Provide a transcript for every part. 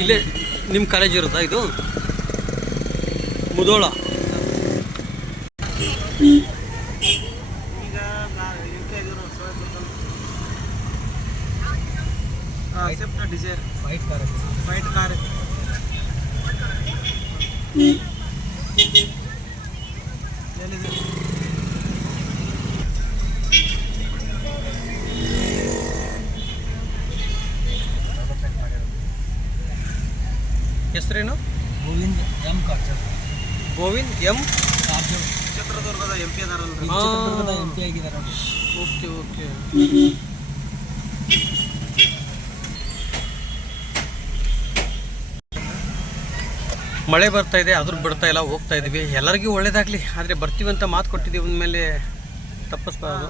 ಇಲ್ಲೇ ನಿಮ್ಮ ಕಾಲೇಜ್ ಇರುತ್ತಾ ಇದು? ಮುಧೋಳ. ಡಿಸೈರ್ ವೈಟ್ ಕಾರ್ ಹೆಸರೇನು? ಗೋವಿಂದ್ ಎಂ ಕಾಚರ್. ಗೋವಿಂದ್ ಎಂ ಕಾಚರ್ ಚಿತ್ರದುರ್ಗದ MP ಅದಾರಲ್ರಿ, ಚಿತ್ರದುರ್ಗದ MP ಆಗಿದ್ದಾರೆ. Okay okay. ಮಳೆ ಬರ್ತಾ ಇದೆ, ಆದ್ರೂ ಬಿಡ್ತಾ ಇಲ್ಲ, ಹೋಗ್ತಾ ಇದೀವಿ. ಎಲ್ಲರಿಗೂ ಒಳ್ಳೇದಾಗಲಿ. ಆದರೆ ಬರ್ತೀವಿ ಅಂತ ಮಾತು ಕೊಟ್ಟಿದ್ದೀವಿ, ಅಂದಮೇಲೆ ತಪ್ಪಿಸ್ಬಾರ್ದು.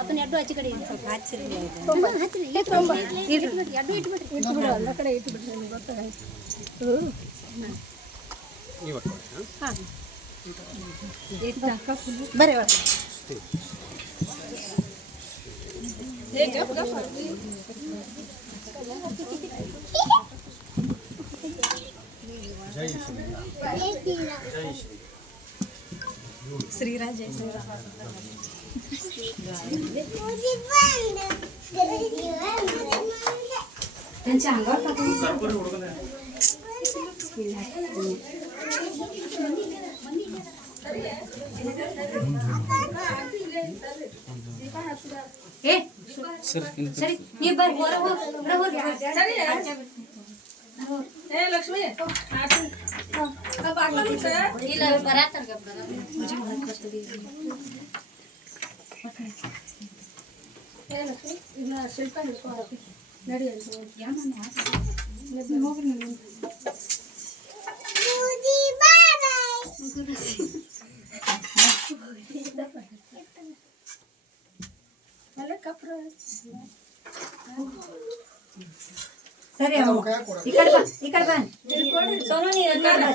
आपण ಎರಡು ಆಚೆ ಕಡೆ ಸ್ವಲ್ಪ ಹಚ್ಚಿರಿ ಎರಡು ಇಟ್ಬಿಡ್ರಿ ಎಲ್ಲ ಕಡೆ ಇಟ್ಬಿಡ್ರಿ ನಿಮ್ಗೆ ಗೊತ್ತಾಗೈತೆ. ಬರ್ರಿ ಶ್ರೀರಾಜ್ ಜೈ ಶ್ರೀರಾಮ್. त्यांच्या अंगावर टाकून सरी ये बर बरोबर ए लक्ष्मी ಇಲ್ಲ ಬರಾತರ ಗಬ್ಬರ मुझे मदद कर दो ए लक्ष्मी ಇನ್ನ ಶಿಲ್ಪ ಹಿಡ್ಕೊಂಡು ನಡಿ ಅಂತ ಯಾಮನ್ನ ಹೋಗ್ರಿ ನೀವು ಮುದಿ ಬಾಯ್ ಅಲ್ಲ ಕಪ್ರ ಸರಿ ಈ ಕಡೆ ಬಾ ಸೋನು ನೀ ಈ ಕಡೆ ಬಾ.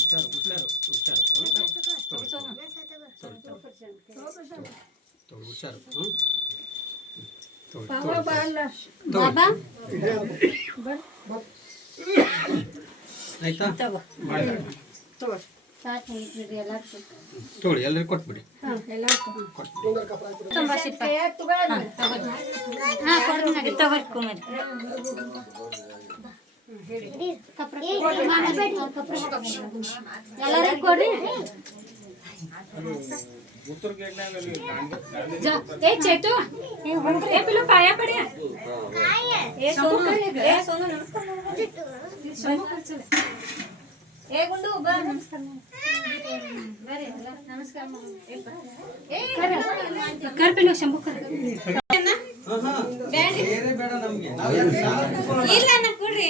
ಹುಷಾರು ಹುಷಾರು ಹುಷಾರು ಹುಷಾರು. ಆಯ್ತಾ? ತಗೊಳ್ಳಿ, ಎಲ್ಲರಿಗೂ ಕೊಟ್ಬಿಡಿ. ಎಲ್ಲರಿಗೂ ಕೊಡ್ರಿ. ए चेतू ए पिलो पाया पड्या ए सोनू नमस्कार ए गुंडू बा नमस्कार बरे नमस्कार ए कर पिलो शंभू कर ಬೇಡ ನಮಗೆ ಇಲ್ಲ ನಾ ಕೊಡ್ರಿ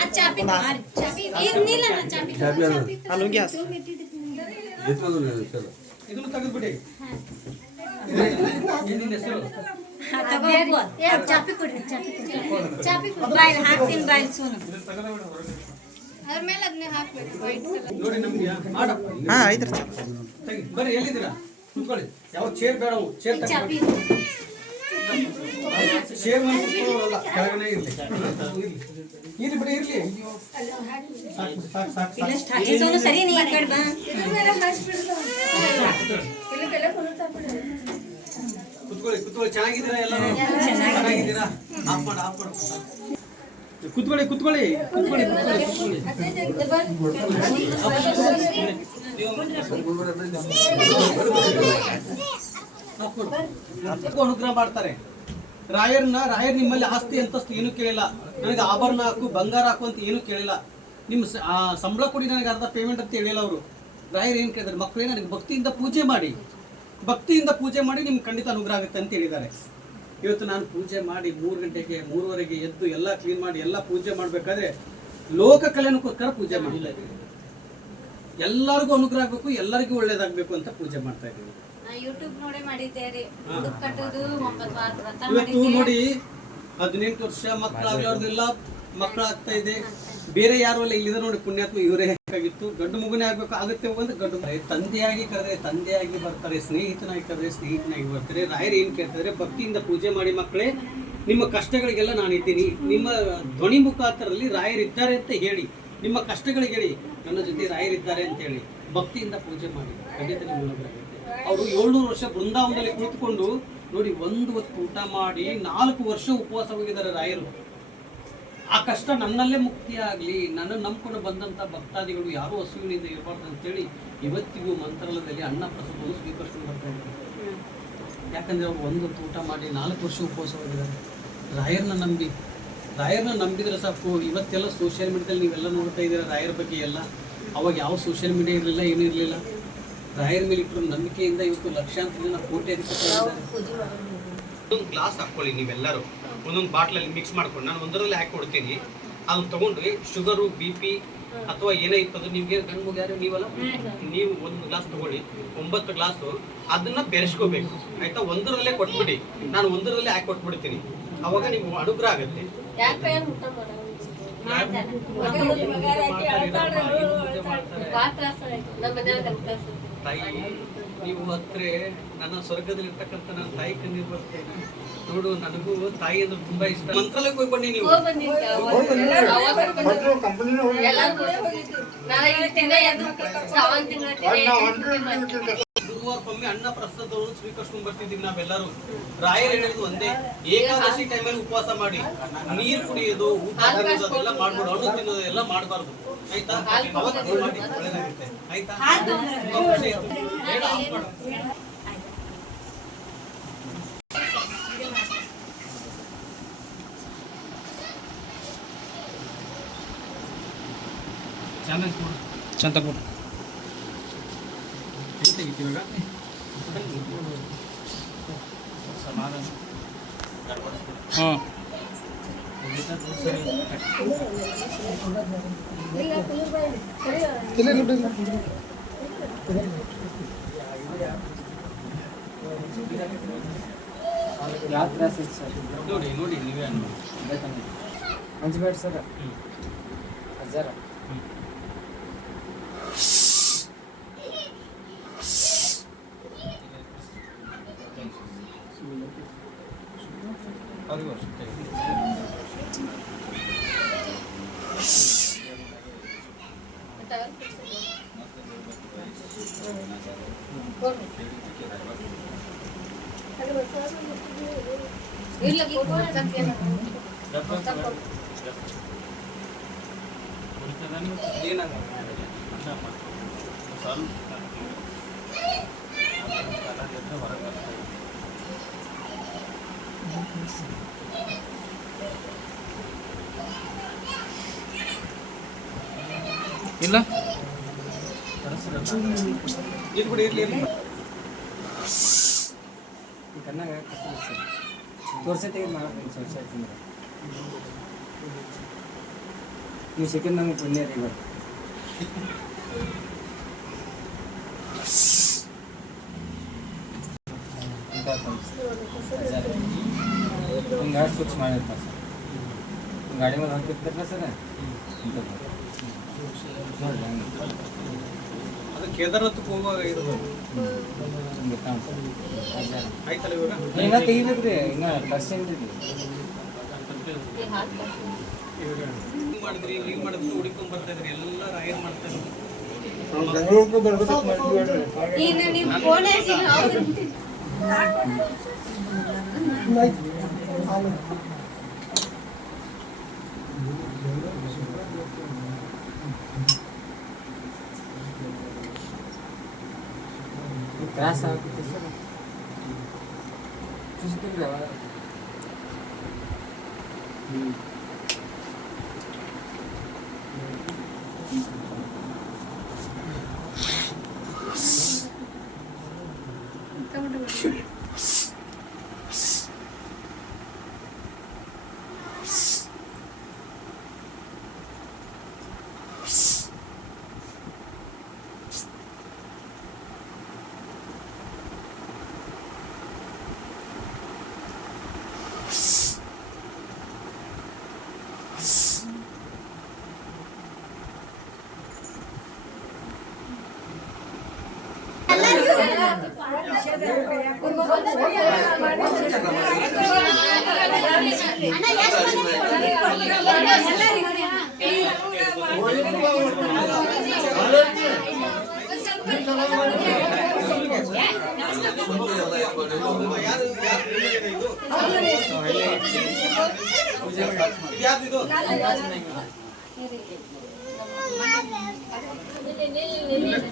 ಆ ಚಾಪಿ ಇಲ್ಲ ನಾ ಚಾಪಿ ಅಲ್ಲೋಗಿ ಹಾಸ್ ಇದನ್ನು ತೆಗೆದುಬಿಡಿ. ಏನಿನ ಹೆಸರು? ಚಾಪಿ ಕೊಡ್ರಿ ಚಾಪಿ ಬಾಯಿಲ್ ಹಾಕ್ತೀನಿ ಬಾಯಿಲ್ ಸೋನು ಅದ್ರ ಮೇಲೆ ಅದನ್ನೇ ಹಾಕ್ಬೇಕು ವೈಟ್ ಕಲರ್. ನೋಡಿ ನಮ್ಗೆ ಮಾಡ ಹಾಂ ಆಯ್ತು ರೀ ತೆಗಿ ಬರ್ರಿ, ಎಲ್ಲಿದ್ದೀರಾ ಕುತ್ಕೊಳ್ಳಿ. ಯಾವ ಚೇರ್ ಬೇಡ, ಚೇರ್ ತಗೊಂಡು ಶೇರ್ ಮಾಡಿ ಕುತ್ಕೊಳ್ಳೋರಲ್ಲ, ಕೆಳಗನೆ ಇರಲಿ. ಇರ್ಲಿ ಬಿಡಿ, ಇರ್ಲಿ. ಅಯ್ಯೋ ಸಾಕು ಸಾಕು ಸಾಕು. ಸೋನು ಸರಿ ನೀ ಈ ಕಡೆ ಬಾ. ಕುತ್ಕೊಳ್ಳಿ ಕುತ್ಕೊಳ್ಳಿ. ಚೆನ್ನಾಗಿದ್ದೀರಾ ಎಲ್ಲರೂ? ಚೆನ್ನಾಗಿದ್ದೀರಾ? ಆಫ್ ಮಾಡು, ಆಫ್ ಮಾಡು. ಕುತ್ಕೊಳ್ಳಿ ಕುತ್ಕೊಳ್ಳಿ ಕುತ್ಕೊಳ್ಳಿ ಕುತ್ಕೊಳ್ಳಿ ಅನುಗ್ರಹ ಮಾಡ್ತಾರೆ. ರಾಯರ್ ನಿಮ್ಮಲ್ಲಿ ಆಸ್ತಿ ಅಂತಸ್ತು ಏನು ಕೇಳಿಲ್ಲ. ನನಗೆ ಆಭರಣ ಹಾಕು, ಬಂಗಾರ ಹಾಕು ಅಂತ ಏನು ಕೇಳಿಲ್ಲ. ನಿಮ್ಮ ಸಂಬಳ ಕೊಡಿ, ನನಗೆ ಅರ್ಧ ಪೇಮೆಂಟ್ ಅಂತ ಹೇಳಿಲ್ಲ ಅವರು. ರಾಯರ್ ಏನು ಕೇಳಿದ್ದಾರೆ? ಮಕ್ಕಳೇ ನನಗೆ ಭಕ್ತಿಯಿಂದ ಪೂಜೆ ಮಾಡಿ ನಿಮ್ಗೆ ಖಂಡಿತ ಅನುಗ್ರಹ ಆಗುತ್ತೆ ಅಂತ ಹೇಳಿದ್ದಾರೆ. ಇವತ್ತು ನಾನು ಪೂಜೆ ಮಾಡಿ 3 ಗಂಟೆಗೆ 3:30ಗೆ ಎದ್ದು ಎಲ್ಲ ಕ್ಲೀನ್ ಮಾಡಿ ಎಲ್ಲ ಪೂಜೆ ಮಾಡಬೇಕಾದ್ರೆ ಲೋಕ ಕಲ್ಯಾಣಕ್ಕೋಸ್ಕರ ಪೂಜೆ ಮಾಡ್ತಾ ಇದ್ದೀವಿ. ಎಲ್ಲರಿಗೂ ಅನುಗ್ರಹ ಆಗಬೇಕು, ಎಲ್ಲರಿಗೂ ಒಳ್ಳೇದಾಗಬೇಕು ಅಂತ ಪೂಜೆ ಮಾಡ್ತಾ ಇದ್ದೀವಿ. ಯೂಟ್ಯೂಬ್ ನೋಡೇ ಮಾಡಿದ್ದೇರಿ. ಉಡುಪ್ ಕಟ್ಟೋದು 9 ವಾರ ವ್ರತ ಇವತ್ತು ನೋಡಿ 18 ವರ್ಷ ಮಕ್ಕಳಾಗೋರ್ದೆಲ್ಲ ಮಕ್ಕಳಾಗ್ತಾ ಇದೆ. ಬೇರೆ ಯಾರು ಅಲ್ಲ, ಇಲ್ಲಿದೆ ನೋಡಿ ಪುಣ್ಯಾತ್ಮ ಇವರೇ ಬೇಕಾಗಿತ್ತು. ಗಂಡು ಮಗುನೇ ಆಗ್ಬೇಕು, ಆಗುತ್ತೆ ಹೋಗಂದ್ರೆ ಗಂಡು ತಂದೆಯಾಗಿ ಕರೆದ್ರೆ ತಂದೆಯಾಗಿ ಬರ್ತಾರೆ, ಸ್ನೇಹಿತನಾಗಿ ಕರೆದ್ರೆ ಸ್ನೇಹಿತನಾಗಿ ಬರ್ತಾರೆ. ರಾಯರು ಏನು ಕೇಳ್ತಾರೆ? ಭಕ್ತಿಯಿಂದ ಪೂಜೆ ಮಾಡಿ ಮಕ್ಕಳೇ, ನಿಮ್ಮ ಕಷ್ಟಗಳಿಗೆಲ್ಲ ನಾನಿದ್ದೀನಿ. ನಿಮ್ಮ ಧ್ವನಿ ಮುಖಾಂತರದಲ್ಲಿ ರಾಯರಿದ್ದಾರೆ ಅಂತ ಹೇಳಿ, ನಿಮ್ಮ ಕಷ್ಟಗಳಿಗೆ ಹೇಳಿ ನನ್ನ ಜೊತೆ ರಾಯರಿದ್ದಾರೆ ಅಂತ ಹೇಳಿ ಭಕ್ತಿಯಿಂದ ಪೂಜೆ ಮಾಡಿ, ಖಂಡಿತ ನಿಮಗೆ ಅವರು 700 ವರ್ಷ ಬೃಂದಾವನದಲ್ಲಿ ಕುಳಿತುಕೊಂಡು ನೋಡಿ 1 ಹೊತ್ತು ಊಟ ಮಾಡಿ 4 ವರ್ಷ ಉಪವಾಸ ಹೋಗಿದ್ದಾರೆ ರಾಯರು. ಆ ಕಷ್ಟ ನನ್ನಲ್ಲೇ ಮುಕ್ತಿ ಆಗಲಿ, ನನ್ನನ್ನು ನಂಬ್ಕೊಂಡು ಬಂದಂಥ ಭಕ್ತಾದಿಗಳು ಯಾರೂ ಹಸುವಿನಿಂದ ಇರಬಾರ್ದು ಅಂತೇಳಿ ಇವತ್ತಿಗೂ ಮಂತ್ರಾಲಯದಲ್ಲಿ ಅನ್ನ ಪ್ರಸಾದವನ್ನು ಸ್ವೀಕರಿಸ್ಕೊಂಡು ಬರ್ತಾ ಇದ್ದಾರೆ. ಯಾಕಂದರೆ ಅವರು 1 ಹೊತ್ತು ಊಟ ಮಾಡಿ 4 ವರ್ಷ ಉಪವಾಸ ಹೋಗಿದ್ದಾರೆ. ರಾಯರನ್ನ ನಂಬಿದ್ರೆ ಸಾಕು. ಇವತ್ತೆಲ್ಲ ಸೋಷಿಯಲ್ ಮೀಡಿಯಾದಲ್ಲಿ ನೀವೆಲ್ಲ ನೋಡ್ತಾ ಇದ್ದೀರಾ ರಾಯರ ಬಗ್ಗೆ ಎಲ್ಲ. ಅವಾಗ ಯಾವ ಸೋಷಿಯಲ್ ಮೀಡಿಯಾ ಇರಲಿಲ್ಲ, ಏನೂ ಇರಲಿಲ್ಲ. ರಾಯರ ಮೇಲೆ ಇಟ್ಟರು ನಂಬಿಕೆಯಿಂದ ಇವತ್ತು ಲಕ್ಷಾಂತರ ಜನ ಕೋಟಿ ಒಂದು ಗ್ಲಾಸ್ ಹಾಕ್ಕೊಳ್ಳಿ ನೀವೆಲ್ಲರೂ, ಒಂದೊಂದು ಬಾಟ್ಲಲ್ಲಿ ಮಿಕ್ಸ್ ಮಾಡ್ಕೊಂಡು ನಾನು ಒಂದರಲ್ಲಿ ಹಾಕಿ ಕೊಡ್ತೀನಿ. ಅದನ್ನು ತೊಗೊಂಡು ಶುಗರು, BP ಅಥವಾ ಏನೇ ಇತ್ತದು ನಿಮಗೆ ಗಂಡು ಮಗು ಯಾರು ನೀವಲ್ಲ, ನೀವು 1 ಗ್ಲಾಸ್ ತೊಗೊಳ್ಳಿ, 9 ಗ್ಲಾಸು ಅದನ್ನು ಬೆರೆಸ್ಕೋಬೇಕು ಆಯಿತಾ. ಒಂದರಲ್ಲೇ ಕೊಟ್ಬಿಡಿ, ನಾನು ಒಂದರಲ್ಲೇ ಹಾಕಿ ಕೊಟ್ಬಿಡ್ತೀನಿ. ಅವಾಗ ನಿಮ್ಗೆ ಅನುಗ್ರಹ ಆಗುತ್ತೆ. ತಾಯಿ ನೀವು ಹತ್ರ ನನ್ನ ಸ್ವರ್ಗದಲ್ಲಿರ್ತಕ್ಕಂಥ ನನ್ನ ತಾಯಿ ಕಣ್ಣೀರು ಬರ್ತೇನೆ ನೋಡು. ನನಗೂ ತಾಯಿ ಅಂದ್ರೆ ತುಂಬಾ ಇಷ್ಟ. ಮಂತ್ರಾಲಯಕ್ಕೆ ಹೋಗಿ ಬನ್ನಿ ನೀವು. ಗುರುವಾರಕ್ಕೊಮ್ಮೆ ಅನ್ನ ಪ್ರಸಾದವನ್ನು ಸ್ವೀಕರಿಸ್ಕೊಂಡು ಬರ್ತಿದ್ದೀವಿ ನಾವೆಲ್ಲರೂ. ರಾಯರು ಹೇಳಿದ್ರು ಒಂದೇ, ಏಕಾದಶಿ ಟೈಮಲ್ಲಿ ಉಪವಾಸ ಮಾಡಿ, ನೀರು ಕುಡಿಯೋದು, ಊಟ ಮಾಡೋದು ಅದೆಲ್ಲ ಮಾಡ್ಬೋದು, ಹಣ್ಣು ತಿನ್ನೋದು ಎಲ್ಲ ಮಾಡಬಾರ್ದು ಆಯ್ತಾ. ಅವತ್ತು ಮಾಡಿ ಒಳ್ಳೆದಾಗುತ್ತೆ ಆಯ್ತಾ. ಬೇಡ ಆಫ್ ಮಾಡು. ಚಂದ ಕೊಡು ತೆಗಿತೀವಾಗ ಸಮಾಧಾನ. ಹಾಂ ನೋಡಿ ನೋಡಿ ನೀವೇ ಹಂಚ್ಬೇಡಿ ಸರ್. ಹಜಾರ ಇಲ್ಲ ಇದು ಕೂಡ ಇರಲಿ. ಕಣ್ಣಾಗ ಸರ್ ತೋರ್ಸೆ ತೆಗೆದು ಮಾಡೋದು ಸ್ವಲ್ಪ ನೀವು ಸೆಕೆಂಡ್ ನಮಗೆ ಪುಣ್ಯ ರೀ. ಇವತ್ತು ಒಂದು ಗಾಡಿ ಸ್ವಿಚ್ ಮಾಡಿರ್ತಾರೆ ಸರ್. ಗಾಡಿ ಮೇಲೆ ಹಾಕಿರ್ತಾರಲ್ಲ ಸರ್, ಅದು ಕೇದಾರನಾಥಕ್ಕೆ ಹೋಗುವಾಗ ಇರೋದು ಆಯ್ತಲ್ಲ ಇವಾಗ ಇನ್ನ ತೆಗಿಬೇಕ್ರಿ ಇನ್ನ ಪರ್ಸೆಂಟ್ ಇದೆ ಹಿಂಗ್ ಮಾಡಿದ್ರಿ ಹಿಂಗ್ ಮಾಡಿದ್ರು ಹುಡುಕೊಂಡ್ ಬರ್ತಾ ಇದ್ರಿ ಎಲ್ಲ ರಾಯರ್ ಮಾಡ್ತಾ ಇದ್ರು ಈಗ ನಿಮ್ ಫೋನ್ ತ್ರಾಸ ಆಗುತ್ತೆ ಸರ್ ಚುಸ್ತಿಲ್ಲ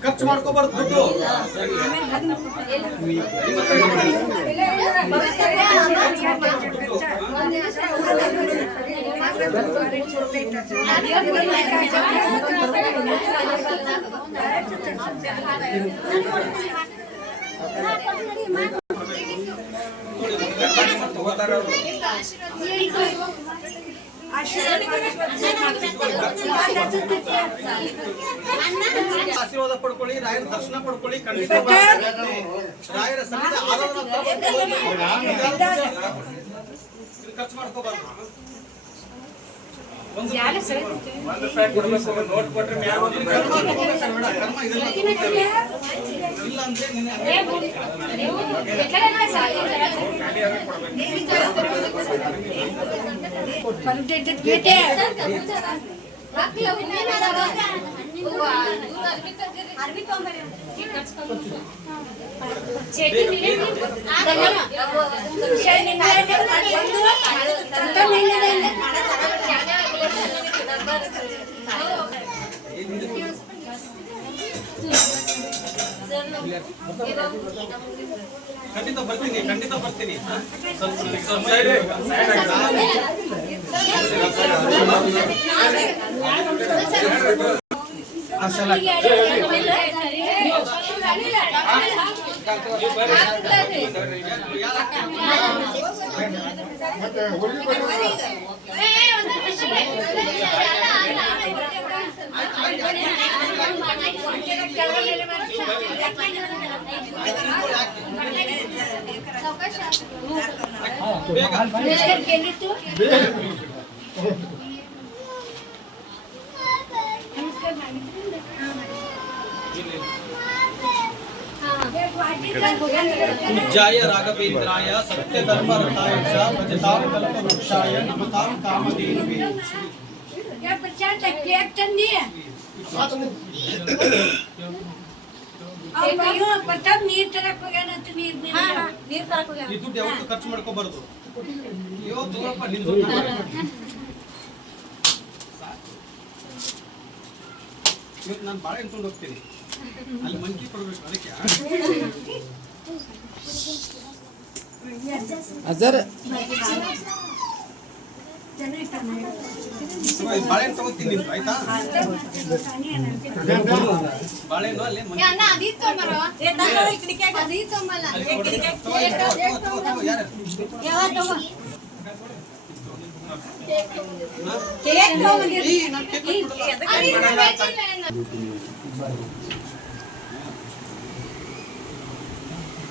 ಖರ್ಚು ಮಾಡ್ಕೋಬಾರ್ದು ದುಡ್ಡು ಆಶೀರ್ವಾದ ಪಡ್ಕೊಳ್ಳಿ, ರಾಯರ ದರ್ಶನ ಪಡ್ಕೊಳ್ಳಿ. ಖಂಡಿತ ರಾಯರ ಸನ್ನಿಧ ಖರ್ಚು ಮಾಡ್ಕೋಬಾರ್ದು. ಇಲ್ಲ ಅಂದ್ರೆ ಖಂಡಿತ ಬರ್ತೀನಿ. पूज्याय राघवेन्द्राय सत्यधर्मरताय च भजतां कल्पवृक्षाय नमतां कामधेनवे ಈ ದುಡ್ಡು ಯಾವತ್ತೂ ಖರ್ಚು ಮಾಡ್ಕೋಬಾರ್ದು. ಇವತ್ತು ನಾನು ಬಾಳೆ ಎನ್ಕೊಂಡು ಹೋಗ್ತೀನಿ, ಅಲ್ಲಿ ಮಂಕಿ ಕೊಡ್ಬೇಕು. ಅದಕ್ಕೆ ಅಜರ್ ಬಾಳೆಹಣ್ಣು ತಗೋತೀನಿ ನಿಮ್ದು, ಆಯ್ತಾ? ಬಾಳೆಹಣ್ಣು ಅಲ್ಲೇ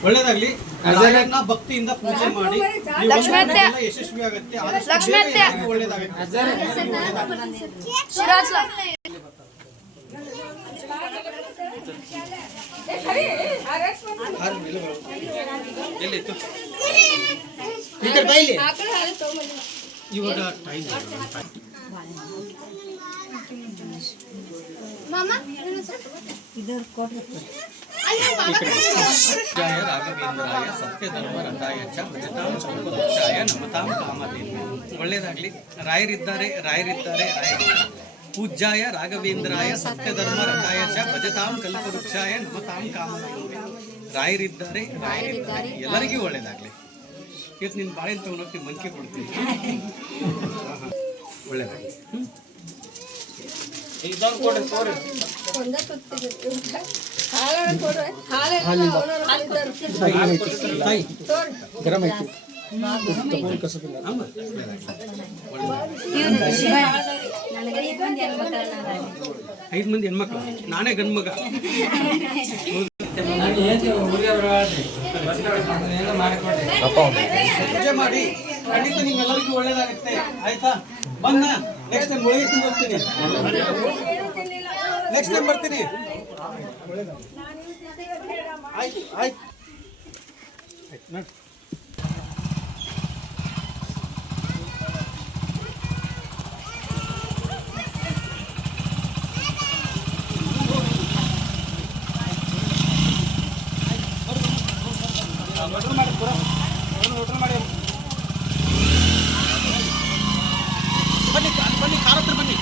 ಒಳ್ಳೇದಾಗ್ಲಿ. ರಾಯರನ್ನ ಭಕ್ತಿಯಿಂದ ಪೂಜೆ ಮಾಡಿ ಯಶಸ್ವಿ ಆಗುತ್ತೆ. ಒಳ್ಳೇದಾಗುತ್ತೆ. ಎಲ್ಲಿತ್ತು ಈ ಕಡೆ ಬೈಲಿ ಇವಾಗ ಟೈಮ್ ಇದವ್ರು ಕೊಡ್ರಿ ಜಯ ರಾಘವೇಂದ್ರಾಯ ಸತ್ಯಧರ್ಮರಥಾಯ ಚ ಭಜತಾಂ ಕಲ್ಪವೃಕ್ಷಾಯ ನಮತಾಂ ಕಾಮಧೇನು. ಒಳ್ಳೇದಾಗ್ಲಿ. ರಾಯರಿದ್ದಾರೆ ರಾಯರಿದ್ದಾರೆ ರಾಯರಿದ್ದಾರೆ. ಪೂಜ್ಯಾಯ ರಾಘವೇಂದ್ರಾಯ ಸತ್ಯಧರ್ಮರಥಾಯ ಚ ಭಜತಾಂ ಕಲ್ಪವೃಕ್ಷಾಯ ನಮತಾಂ ಕಾಮಧೇನು. ರಾಯರಿದ್ದಾರೆ ರಾಯರಿದ್ದಾರೆ ಎಲ್ಲರಿಗೂ ಒಳ್ಳೇದಾಗ್ಲಿ. ಇವತ್ತು ನಿನ್ನ ಬಾಳೆ ತಗೊಂಡೋಗ್ತೀನಿ ಮಂಕಿ ಕೊಡ್ತೀನಿ. ಒಳ್ಳೇದಾಗ್ಲಿ. ಗರಂ ಐತಿ ನನಗೆ 5 ಮಂದಿ ಹೆಣ್ಮಕ್ಳು, ನಾನೇ ಗಂಡು ಮಗ. ಪೂಜೆ ಮಾಡಿ ಖಂಡಿತ ನಿಮ್ಮೆಲ್ಲರಿಗೂ ಒಳ್ಳೇದಾಗುತ್ತೆ. ಆಯ್ತಾ? ಬನ್ನ ನೆಕ್ಸ್ಟ್ ಟೈಮ್ ಮುಳುಗಿ ತಿಂದು ಹೋಗ್ತೀನಿ. ನೆಕ್ಸ್ಟ್ ಟೈಮ್ ಬರ್ತೀನಿ. ಆಯ್ತು ಆಯ್ತು ನೋಡಿ. ಬನ್ನಿ ಖಾರ ಹತ್ರ ಬನ್ನಿ.